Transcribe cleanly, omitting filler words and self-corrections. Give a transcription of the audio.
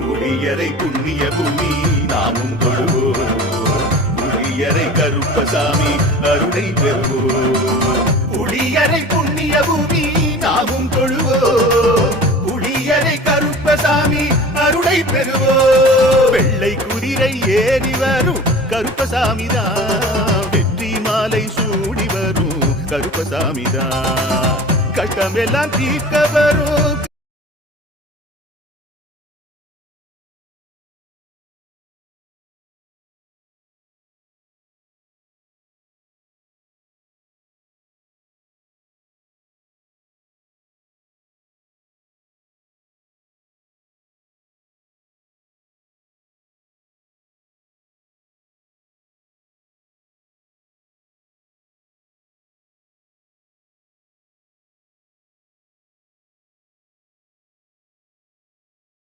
புளியரை புண்ணிய பூமி நாமும் தொழுவோம். புளியரை கருப்பசாமி அருளை பெறுவோம். புளியரை புண்ணிய பூமி நாமும் தொழுவோம். புளியரை கருப்பசாமி அருளை பெறுவோம். வெள்ளை குதிரை ஏறி வரும் கருப்பசாமிதான், வெற்றி மாலை சூடி வரும் கருப்பசாமிதான், கட்டமெல்லாம் தீர்க்க வரும்